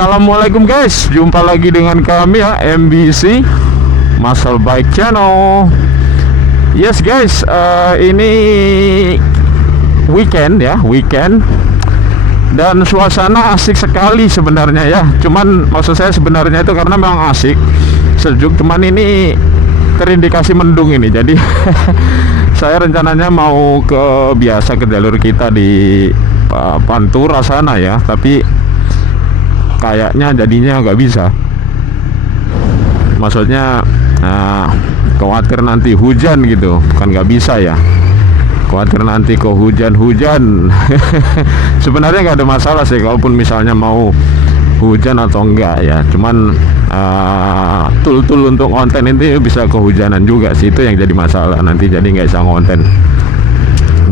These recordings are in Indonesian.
Assalamualaikum guys, jumpa lagi dengan kami ya, MBC Muscle Bike Channel. Yes guys, ini weekend ya, weekend. Dan suasana asik sekali sebenarnya ya. Cuman maksud saya sebenarnya itu karena memang asik, sejuk. Cuman ini terindikasi mendung ini. Jadi saya rencananya mau biasa ke jalur kita di Pantura sana ya. Tapi kayaknya jadinya nggak bisa. Maksudnya khawatir nanti hujan gitu. Bukan nggak bisa ya, khawatir nanti kok hujan-hujan. Sebenarnya nggak ada masalah sih kalaupun misalnya mau hujan atau enggak ya. Cuman tul untuk konten itu bisa kehujanan juga sih, itu yang jadi masalah nanti, jadi nggak bisa konten.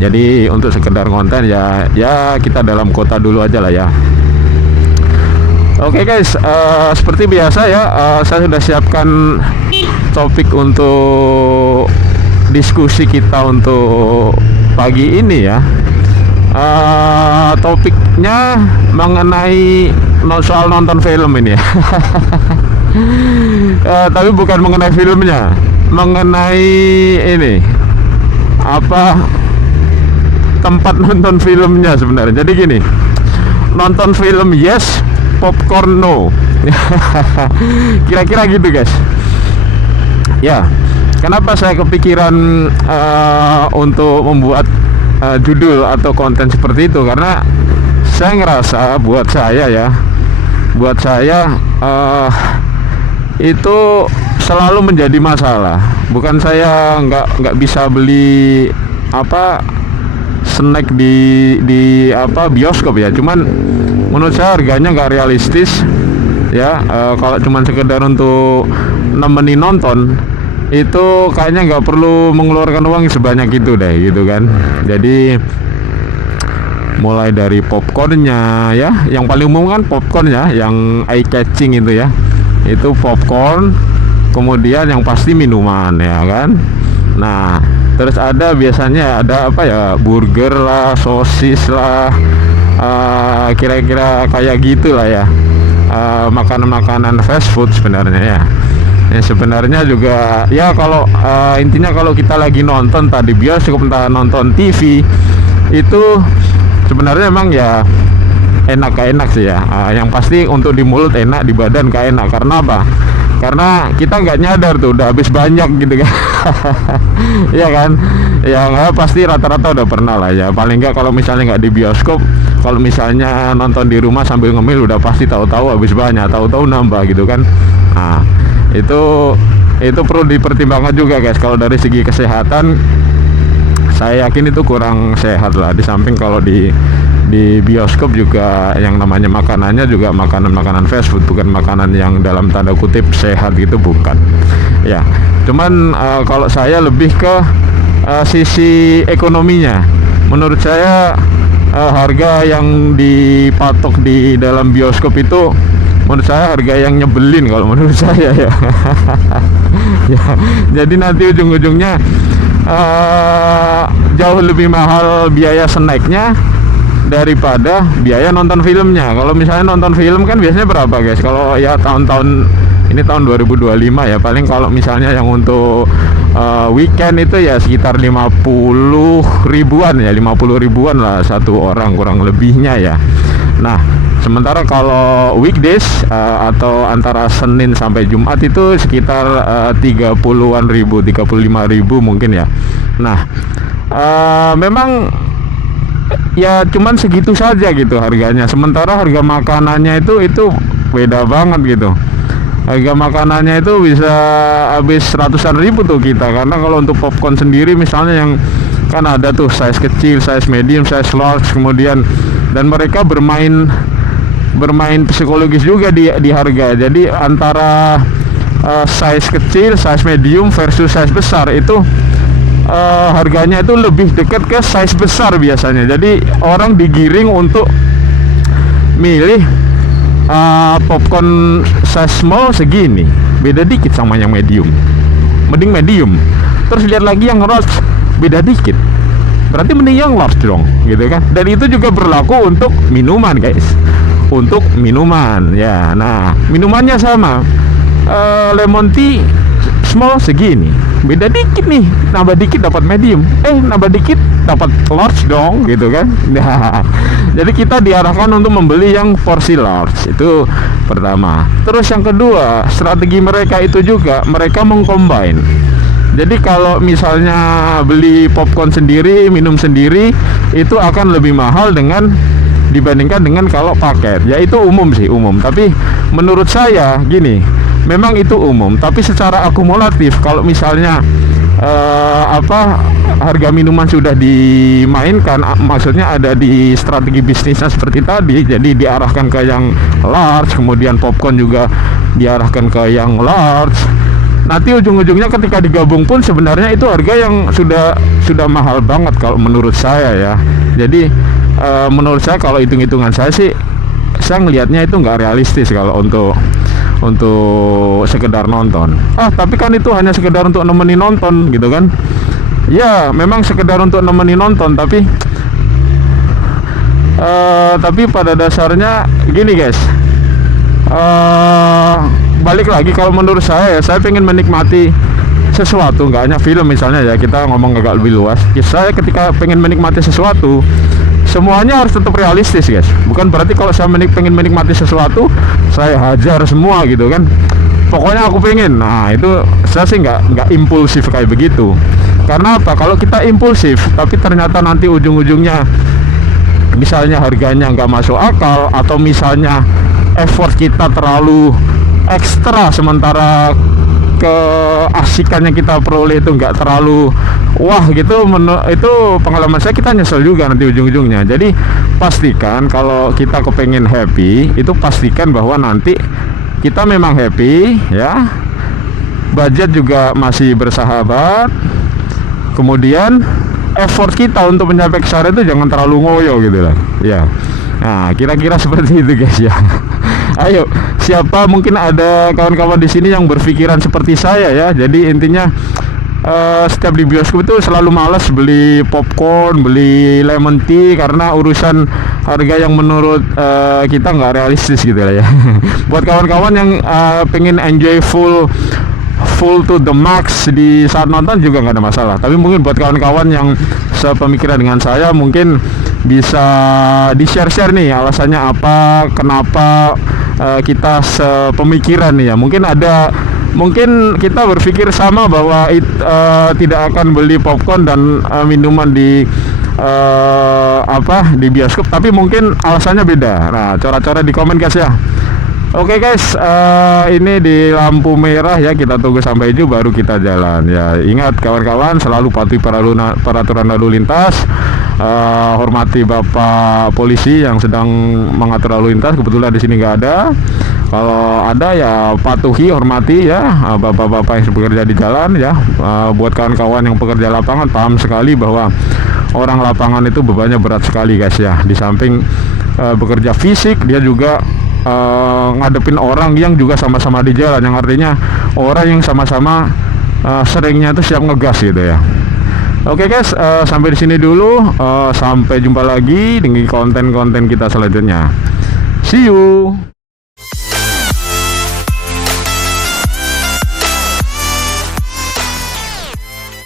Jadi untuk sekedar konten ya kita dalam kota dulu aja lah ya. Oke guys, seperti biasa ya, saya sudah siapkan topik untuk diskusi kita untuk pagi ini ya. Topiknya mengenai soal nonton film ini ya. Tapi bukan mengenai filmnya, mengenai ini tempat nonton filmnya sebenarnya. Jadi gini, nonton film yes, popcorn no. Kira-kira gitu guys ya. Kenapa saya kepikiran untuk membuat judul atau konten seperti itu? Karena saya ngerasa buat saya itu selalu menjadi masalah. Bukan saya nggak bisa beli snack di bioskop ya, cuman menurut saya harganya nggak realistis ya. Kalau cuman sekedar untuk nemenin nonton itu kayaknya nggak perlu mengeluarkan uang sebanyak itu deh gitu kan. Jadi mulai dari popcornnya ya, yang paling umum kan popcorn ya, yang eye catching itu ya, itu popcorn. Kemudian yang pasti minuman ya kan. Nah terus biasanya ada burger lah, sosis lah, kira-kira kayak gitulah ya, makanan-makanan fast food sebenarnya ya. Ya sebenarnya juga ya, kalau intinya kalau kita lagi nonton tadi bioskop entah nonton TV itu sebenarnya memang ya enak sih ya. Yang pasti untuk di mulut enak, di badan gak enak. Karena apa? Karena kita nggak nyadar tuh udah habis banyak gitu kan. Iya kan? Ya pasti rata-rata udah pernah lah ya. Paling nggak kalau misalnya nggak di bioskop, kalau misalnya nonton di rumah sambil ngemil udah pasti tahu-tahu habis banyak, tahu-tahu nambah gitu kan. Nah itu perlu dipertimbangkan juga guys. Kalau dari segi kesehatan saya yakin itu kurang sehat lah. Di samping kalau di bioskop juga yang namanya makanannya juga makanan fast food, bukan makanan yang dalam tanda kutip sehat gitu, bukan ya. Cuman kalau saya lebih ke sisi ekonominya. Menurut saya harga yang dipatok di dalam bioskop itu menurut saya harga yang nyebelin kalau menurut saya ya. Ya jadi nanti ujung-ujungnya jauh lebih mahal biaya snacknya daripada biaya nonton filmnya. Kalau misalnya nonton film kan biasanya berapa guys? Kalau ya tahun-tahun ini tahun 2025 ya, paling kalau misalnya yang untuk weekend itu ya sekitar 50 ribuan ya, 50 ribuan lah satu orang kurang lebihnya ya. Nah sementara kalau weekdays atau antara Senin sampai Jumat itu sekitar 30-an ribu, 35 ribu mungkin ya. Nah memang ya cuman segitu saja gitu harganya. Sementara harga makanannya itu beda banget gitu. Harga makanannya itu bisa habis ratusan ribu tuh kita. Karena kalau untuk popcorn sendiri misalnya yang kan ada tuh size kecil, size medium, size large, kemudian dan mereka bermain psikologis juga di harga. Jadi antara size kecil, size medium versus size besar itu harganya itu lebih dekat ke size besar biasanya. Jadi orang digiring untuk milih popcorn size small segini, beda dikit sama yang medium, mending medium. Terus lihat lagi yang large, beda dikit, berarti mending yang large dong gitu kan. Dan itu juga berlaku untuk minuman guys. untuk minuman ya. Nah, minumannya sama. Lemon tea small segini, beda dikit nih, nambah dikit dapat medium, nambah dikit dapat large dong gitu kan. Nah, jadi kita diarahkan untuk membeli yang porsi large, itu pertama. Terus yang kedua, strategi mereka itu juga mereka mengcombine. Jadi kalau misalnya beli popcorn sendiri, minum sendiri, itu akan lebih mahal dibandingkan dengan kalau paket. Ya itu umum sih, umum. Tapi menurut saya gini, memang itu umum, tapi secara akumulatif kalau misalnya harga minuman sudah dimainkan, maksudnya ada di strategi bisnisnya seperti tadi, jadi diarahkan ke yang large, kemudian popcorn juga diarahkan ke yang large. Nanti ujung-ujungnya ketika digabung pun sebenarnya itu harga yang sudah mahal banget kalau menurut saya ya. Jadi menurut saya kalau hitung-hitungan saya sih, saya ngelihatnya itu nggak realistis kalau untuk sekedar nonton. Tapi kan itu hanya sekedar untuk nemenin nonton gitu kan. Ya memang sekedar untuk nemenin nonton, tapi pada dasarnya gini guys, balik lagi kalau menurut saya pengen menikmati sesuatu, nggak hanya film misalnya ya, kita ngomong agak lebih luas. Saya ketika pengen menikmati sesuatu, semuanya harus tetap realistis guys. Bukan berarti kalau saya pengen menikmati sesuatu, saya hajar semua gitu kan. Pokoknya aku pengen. Nah itu saya sih nggak impulsif kayak begitu. Karena apa? Kalau kita impulsif, tapi ternyata nanti ujung-ujungnya misalnya harganya nggak masuk akal, atau misalnya effort kita terlalu ekstra, sementara keasikan yang kita peroleh itu nggak terlalu wah gitu, itu pengalaman saya, kita nyesel juga nanti ujung-ujungnya. Jadi pastikan kalau kita kepengen happy, itu pastikan bahwa nanti kita memang happy ya, budget juga masih bersahabat, kemudian effort kita untuk mencapai kesana itu jangan terlalu ngoyo gitu lah ya. Nah kira-kira seperti itu guys ya. Ayo, siapa mungkin ada kawan-kawan di sini yang berpikiran seperti saya ya. Jadi intinya setiap di bioskop itu selalu malas beli popcorn, beli lemon tea, karena urusan harga yang menurut kita nggak realistis gitu lah ya. Buat kawan-kawan yang pengen enjoy full to the max di saat nonton juga nggak ada masalah. Tapi mungkin buat kawan-kawan yang sepemikiran dengan saya, mungkin bisa di-share nih alasannya apa, kenapa kita sepemikiran nih ya. Mungkin kita berpikir sama bahwa tidak akan beli popcorn dan minuman di bioskop, tapi mungkin alasannya beda. Nah, coret-coret di komen guys ya. Oke guys, ini di lampu merah ya, kita tunggu sampai hijau baru kita jalan ya. Ingat kawan-kawan, selalu patuhi peraturan lalu lintas, hormati Bapak polisi yang sedang mengatur lalu lintas. Kebetulan di sini nggak ada. Kalau ada ya patuhi, hormati ya bapak-bapak yang bekerja di jalan ya. Buat kawan-kawan yang pekerja lapangan, paham sekali bahwa orang lapangan itu bebannya berat sekali guys ya. Di samping bekerja fisik, dia juga ngadepin orang yang juga sama-sama di jalan, yang artinya orang yang sama-sama seringnya itu siap ngegas gitu ya. Oke guys, sampai di sini dulu. Sampai jumpa lagi dengan konten-konten kita selanjutnya. See you.